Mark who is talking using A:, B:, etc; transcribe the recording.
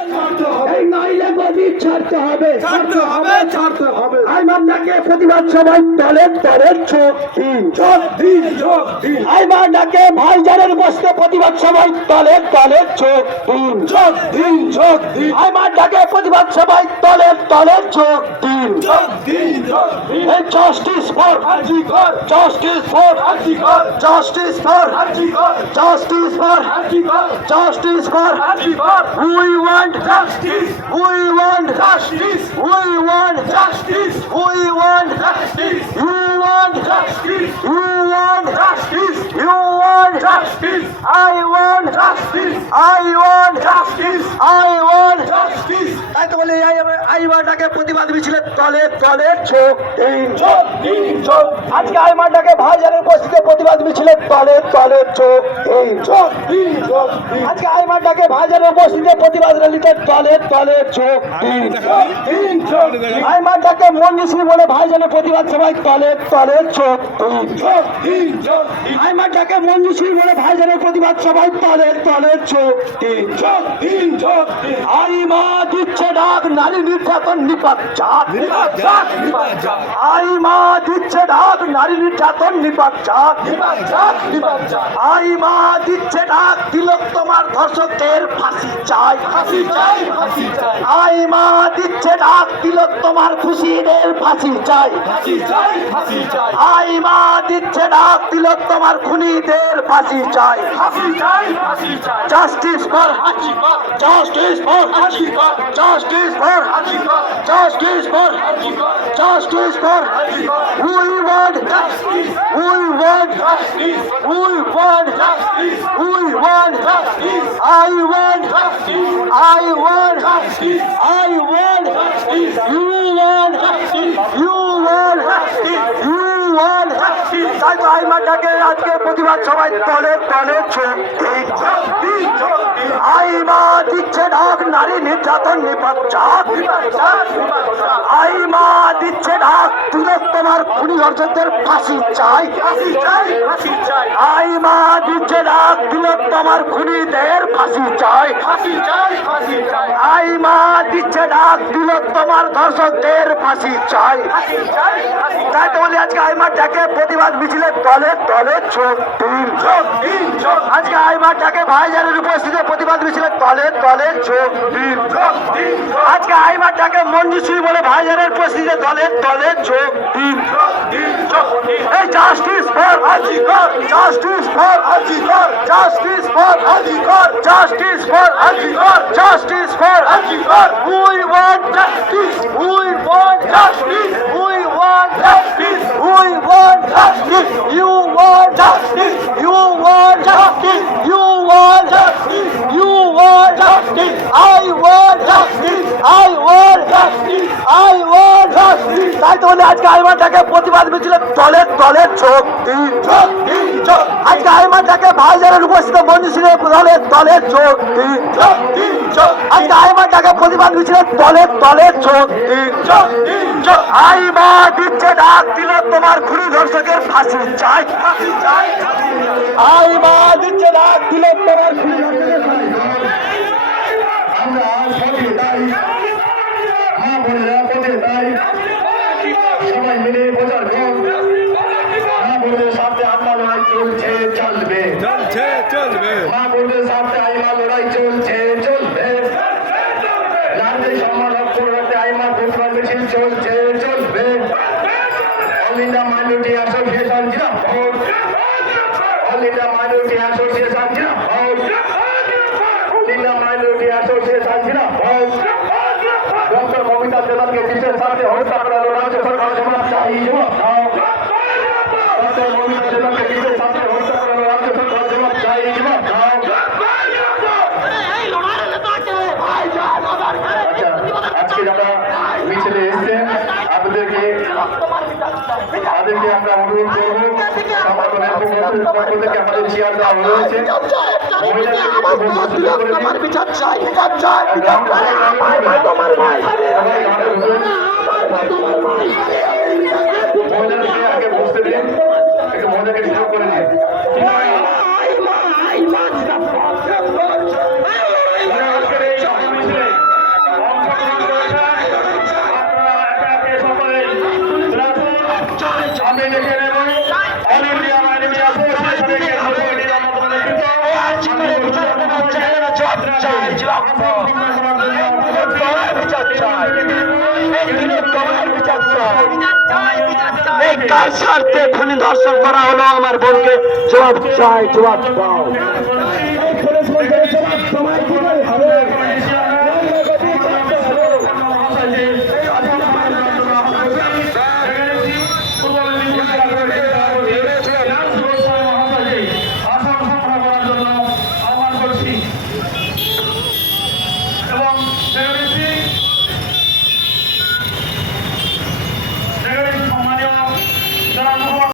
A: Allah এই নইলে গদি ছাড়তে হবে।
B: ছাড়তে হবে ছাড়তে হবে।
A: আই মামলাকে প্রতিবাদ সবাই তলে তলে চোখ দিন।
B: যোগ দিন যোগ দিন।
A: আই মামলাকে ভাইজানের বসতে প্রতিবাদ সবাই তলে তলে চোখ দিন।
B: যোগ দিন যোগ দিন।
A: আই মামলাকে প্রতিবাদ সবাই তলে তলে চোখ দিন।
B: যোগ দিন যোগ দিন।
A: এই জাস্টিস ফর
B: আজি কর।
A: জাস্টিস ফর
B: আজি কর।
A: জাস্টিস ফর
B: আজি কর।
A: জাস্টিস ফর
B: আজি কর।
A: Justice for
B: R G Kar.
A: We want
B: justice.
A: We want
B: justice.
A: We want
B: justice.
A: We want
B: justice.
A: You want
B: justice.
A: You want
B: justice.
A: You want
B: justice.
A: I want justice. I want justice. মিছিলের তলে তলে চোখ দিন
B: যোগ দিন যোগ
A: আজকে আইমাটাকে ভাইজানের উপস্থিতিতে প্রতিবাদ মিছিলের তলে তলে চোখ দিন
B: যোগ দিন দিন
A: আজকে আইমাটাকে ভাইজানের উপস্থিতিতে প্রতিবাদ র্যালিতে তলে তলে চোখ দিন
B: দিন দিন
A: আইমাটাকে মনীষী বলে ভাইজানের প্রতিবাদ সবাই তলে তলে চোখ দিন
B: যোগ দিন যোগ দিন
A: আইমাটাকে মঞ্জুশ্রী বলে ভাইজানের প্রতিবাদ সবাই তলে তলে চোখ দিন
B: যোগ দিন দিন
A: আইমা দিচ্ছে ডাক নারী নির্যাতন নিপাত চাপ
B: নিবাদ যাক নিবাদ যাক
A: আইমা দিচ্ছে ডাক নারী নির্যাতন নিপাত চাপ
B: নিবাদ যাক নিবাদ যাক
A: আইমা দিচ্ছে ডাক তিলক তোমার ধর্ষকদের ফাঁসি চাই
B: হাসি চাই হাসি চাই
A: আইমা দিচ্ছে ডাক তিলক তোমার খুশিদের ফাঁসি চাই
B: হাসি চাই হাসি চাই
A: আইমা দিচ্ছে ডাক তিলক তোমার খুনিদের ফাঁসি চাই
B: হাসি চাই হাসি চাই
A: জাস্টিস ফর
B: হাসি
A: জাস্টিস ফর
B: হাসি
A: জাস্টিস ফর
B: হাসি
A: justice justice we want
B: justice
A: we want
B: justice
A: I want
B: justice
A: I want
B: justice
A: I want
B: justice
A: you want
B: justice
A: you want you want তাই তো আই মাটাকে আজকে প্রতিবাদ সবাই তলে তলে চোখ আইমা দিচ্ছে ডাক নারী নির্যাতন নিপাত
B: যাক
A: আইমা দিচ্ছে ডাক তিলক তোমার খুনি অর্জনদের ফাঁসি চাই।
B: চাই
A: আইমা দিচ্ছে ডাক তিলক তোমার খুনিদের ফাঁসি চাই।
B: চাই
A: আইমা দিচ্ছে ডাক তিলক তোমার ধর্ষকদের ফাঁসি চাই। তাই তো বলি, আজকে আইমার ডাকে প্রতিবাদ মিছিলে তলে তলে চোখ দিন। আজকে আইমার ডাকে ভাইজানের উপস্থিতিতে প্রতিবাদ মিছিলে তলে চোখ দিন
B: যোগ
A: আজকে আইমার ডাকে মঞ্জুশ্রী বলে ভাইজানের চোখ দিন
B: দিন যোগ দিন।
A: এই justice for Ajikar justice for Ajikar justice for Ajikar justice for Ajikar justice for Ajikar we want justice we want justice we want justice we want justice you want justice you want justice you want justice want justice I want justice I want justice I want justice তাই তো বলে আজকে আইমানটাকে প্রতিবাদ মিছিলে তলে তলে চোখ দিন। চোখ দিন চোখ আজকে আইমানটাকে ভাইজারের উপস্থিত মঞ্জুশ্রী তলে তলে চোখ দিন। চোখ দিন চোখ আজকে প্রতিবাদ মিছিলে তলে তলে চোখ দিন। চোখ দিন চোখ আইমা দিচ্ছে ডাক দিল তোমার খুনি ধর্ষকের ফাঁসি চাই। ফাঁসি চাই। আইমা দিচ্ছে ডাক দিল তোমার খুনি ধর্ষকের ফাঁসি
C: আমরা সঙ্গে তাই মা বোনেরা পথে তাই সবাই মিলে বোঝার কম মা বোনদের সাথে আত্মা লড়াই চলছে চলবে
B: চলছে চলবে।
C: মা বোনদের সাথে আইমা লড়াই চলছে চলবে নারীদের সম্মান রাখতে আইমা প্রতিবাদ মিছিল চলছে চলবে অল ইন্ডিয়া মাইনরিটি অ্যাসোসিয়েশন জিরাফত অল ইন্ডিয়া মাইনরিটি অ্যাসোসিয়েশন জিরাফত অল ইন্ডিয়া মাইনরিটি অ্যাসোসিয়েশন জিরাফত ডক্টর মমিতা দেবানকে বিশেষ সাথে হত্যা করা রাজ্য সরকার জবাব চাই জবাব দাও ডক্টর মমিতা দেবানকে বিশেষ সাথে হত্যা করা হলো রাজ্য সরকার জবাব চাই জবাব দাও আচ্ছা আজকে যারা মিছিলে এসছেন আপনাদেরকে তাদেরকে আমরা অনুরোধ করব আমাদের চেয়ার দেওয়া রয়েছে
A: বিচার চাই বিচার চাই আমার ভাই
C: কার
A: স্বার্থে খুনি ধর্ষণ করা হলো আমার বোনকে। জবাব চাই জবাব দাও।